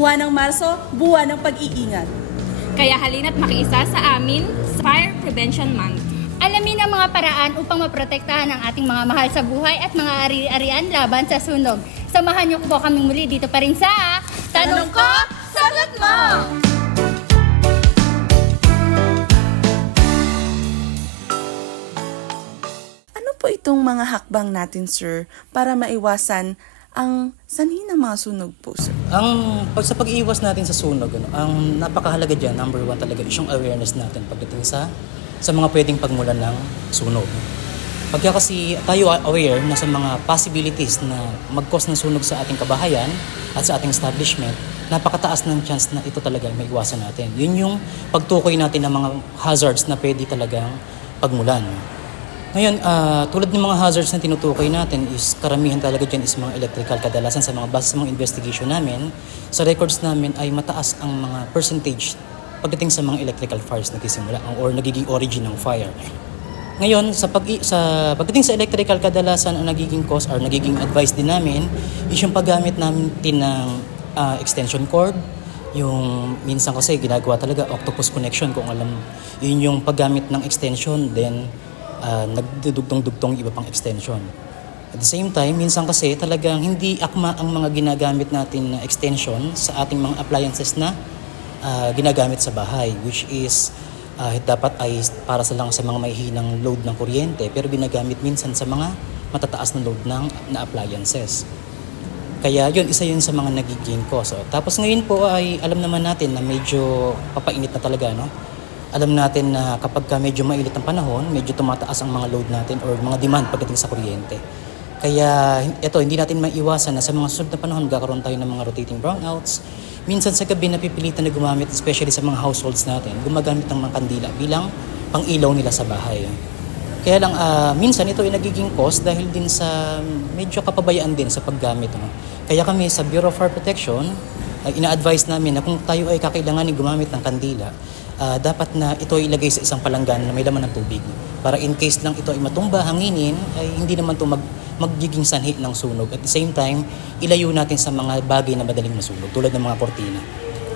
buwan ng Marso, buwan ng pag-iingat. Kaya halina't makiisa sa amin sa Fire Prevention Month. Alamin ang mga paraan upang maprotektahan ang ating mga mahal sa buhay at mga ari-arian laban sa sunog. Samahan niyo po kaming muli dito pa rin sa Tanong Ko, Sagot Mo! Ano po itong mga hakbang natin, sir, para maiwasan ang sanhi ng mga sunog po, sir? Sa pag-iwas natin sa sunog, ang napakahalaga dyan, number one talaga, is yung awareness natin pagdating sa mga pwedeng pagmulan ng sunog. Pagka kasi tayo aware na sa mga possibilities na mag-cause ng sunog sa ating kabahayan at sa ating establishment, napakataas ng chance na ito talaga may iwasan natin. Yun yung pagtukoy natin ng mga hazards na pwede talagang pagmulan. Ngayon, tulad ng mga hazards na tinutukoy natin is karamihan talaga dyan is mga electrical. Kadalasan sa mga base sa mga investigation namin, sa records namin ay mataas ang mga percentage pagdating sa mga electrical fires nagsisimula or nagiging origin ng fire. Ngayon, pagdating sa electrical, kadalasan ang nagiging cause or nagiging advice din namin is yung paggamit natin ng extension cord. Yung minsan kasi ginagawa talaga octopus connection, kung alam, yun yung paggamit ng extension, then nagdudugtong-dugtong iba pang extension. At the same time, minsan kasi talagang hindi akma ang mga ginagamit natin na extension sa ating mga appliances na ginagamit sa bahay, which is dapat ay para sa lang sa mga mahihinang load ng kuryente, pero ginagamit minsan sa mga matataas na load na appliances. Kaya isa yun sa mga nagiging cause. Tapos ngayon po ay alam naman natin na medyo papainit na talaga, no? Alam natin na kapag medyo mainit ang panahon, medyo tumataas ang mga load natin or mga demand pagdating sa kuryente. Kaya hindi natin maiwasan na sa mga susunod na panahon magkakaroon tayo ng mga rotating brownouts. Minsan sa gabi napipilitan na gumamit, especially sa mga households natin, gumagamit ng mga kandila bilang pang-ilaw nila sa bahay. Kaya lang minsan ito ay nagiging cause dahil din sa medyo kapabayaan din sa paggamit. No? Kaya kami sa Bureau of Fire Protection ay ina-advise namin na kung tayo ay kakailanganin gumamit ng kandila, dapat na ito ay ilagay sa isang palanggan na may laman ng tubig. Para in case lang ito ay matumba, hanginin, ay hindi naman ito magiging sanhi ng sunog. At the same time, ilayo natin sa mga bagay na madaling masunog, tulad ng mga kortina.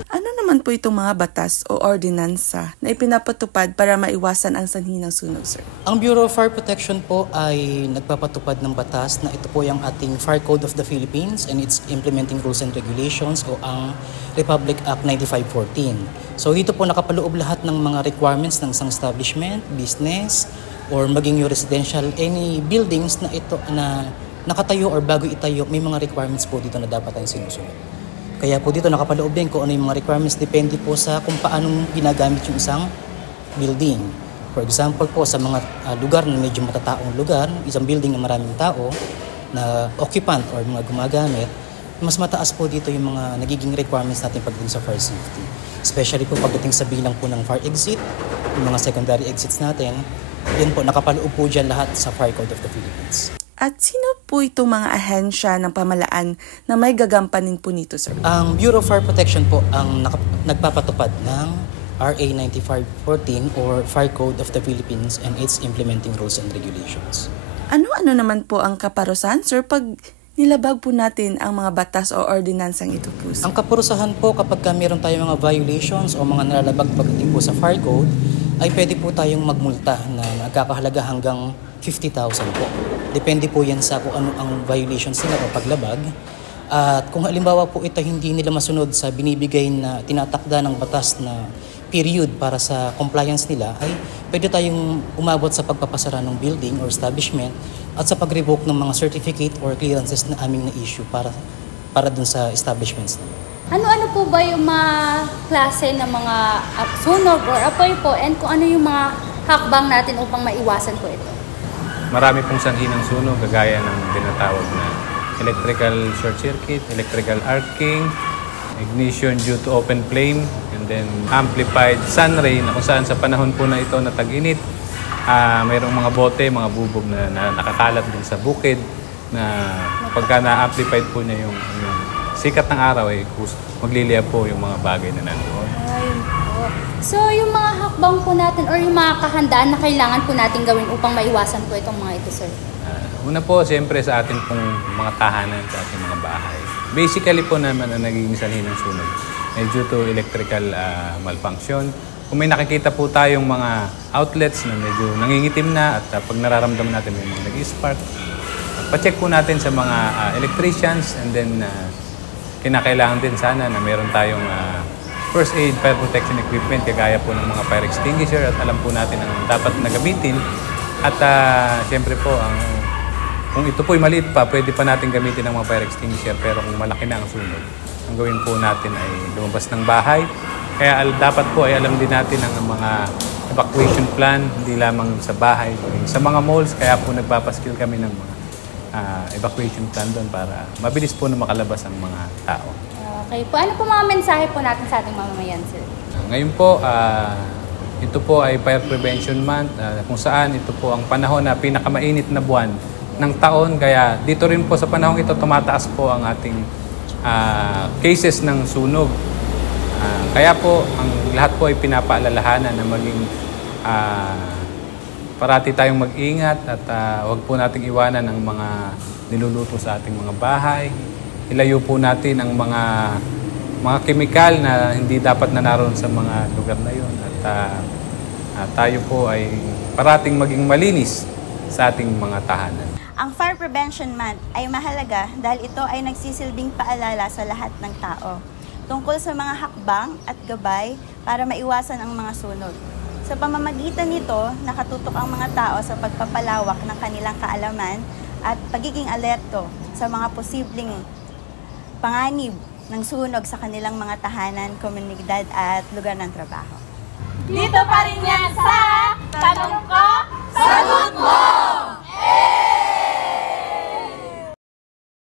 Ano naman po itong mga batas o ordinansa na ipinapatupad para maiwasan ang sanhi ng sunog, sir? Ang Bureau of Fire Protection po ay nagpapatupad ng batas na ito po yung ating Fire Code of the Philippines and its implementing rules and regulations o ang Republic Act 9514. So dito po nakapaloob lahat ng mga requirements ng isang establishment, business, or maging yung residential, any buildings na ito na nakatayo or bago itayo, may mga requirements po dito na dapat tayong sinusunod. Kaya po dito nakapaloob din kung ano yung mga requirements, depende po sa kung paanong ginagamit yung isang building. For example po, sa mga lugar na medyo matataong lugar, isang building na maraming tao, na occupant or mga gumagamit, mas mataas po dito yung mga nagiging requirements natin pagdating sa fire safety. Especially po pagdating sa bilang po ng fire exit, yung mga secondary exits natin, yan po, nakapaloob po dyan lahat sa Fire Code of the Philippines. At sino po itong mga ahensya ng pamahalaan na may gagampanin po nito, sir? Ang Bureau of Fire Protection po ang nagpapatupad ng RA 9514 or Fire Code of the Philippines and its implementing rules and regulations. Ano-ano naman po ang kaparusahan, sir, pag nilabag po natin ang mga batas o ordinansang ito po, sir? Ang kaparusahan po kapag meron tayong mga violations o mga nalalabag pagdating po sa Fire Code, ay pwede po tayong magmulta na nagkakahalaga hanggang 50,000 po. Depende po yan sa kung ano ang violations nila o paglabag. At kung halimbawa po ito hindi nila masunod sa binibigay na tinatakda ng batas na period para sa compliance nila, ay pwede tayong umabot sa pagpapasara ng building or establishment at sa pag-revoke ng mga certificate or clearances na aming na-issue para dun sa establishments nila. Ano-ano po ba yung mga klase ng mga sunog or apoy po, and kung ano yung mga hakbang natin upang maiwasan po ito? Marami pong sanhi ng sunog, gagaya ng tinatawag na electrical short circuit, electrical arcing, ignition due to open flame, and then amplified sun ray na kung saan sa panahon po na ito na tag-init, mayroong mga bote, mga bubog na nakakalat din sa bukid na pagka na-amplified po niya yung sikat ng araw ay magliliyab po yung mga bagay na nandoon. Ayun po. So yung mga hakbang po natin or yung mga kahandaan na kailangan po natin gawin upang maiwasan po itong mga ito, sir? Una po, siyempre sa ating pong mga tahanan, sa ating mga bahay. Basically po naman ang nagiging sanhi ng sunog ay due to electrical malfunction. Kung may nakikita po tayong mga outlets na medyo nangingitim na at pag nararamdaman natin may mga nag-spark, pa-check po natin sa mga electricians, and then kinakailangan din sana na meron tayong first aid fire protection equipment kagaya po ng mga fire extinguisher, at alam po natin ang dapat na gamitin. At siyempre po, kung ito po'y maliit pa, pwede pa natin gamitin ang mga fire extinguisher, pero kung malaki na ang sunog, ang gawin po natin ay lumabas ng bahay. Kaya dapat po ay alam din natin ang mga evacuation plan, hindi lamang sa bahay, sa mga malls. Kaya po nagpapaskill kami ng mga evacuation plan doon para mabilis po na makalabas ang mga tao. Okay po. Ano po mga mensahe po natin sa ating mamamayan, sir? Ngayon po, ito po ay Fire Prevention Month, kung saan ito po ang panahon na pinakamainit na buwan ng taon. Kaya dito rin po sa panahon ito, tumataas po ang ating cases ng sunog. Kaya po, ang lahat po ay pinapaalalahanan na maging parati tayong mag-ingat at huwag po nating iwanan ang mga niluluto sa ating mga bahay. Ilayo po natin ang mga kemikal na hindi dapat na naroon sa mga lugar na yun. At tayo po ay parating maging malinis sa ating mga tahanan. Ang Fire Prevention Month ay mahalaga dahil ito ay nagsisilbing paalala sa lahat ng tao tungkol sa mga hakbang at gabay para maiwasan ang mga sunog. Sa pamamagitan nito, nakatutok ang mga tao sa pagpapalawak ng kanilang kaalaman at pagiging alerto sa mga posibleng panganib ng sunog sa kanilang mga tahanan, komunidad at lugar ng trabaho. Dito pa rin yan sa Tanong Ko, Sagot Mo!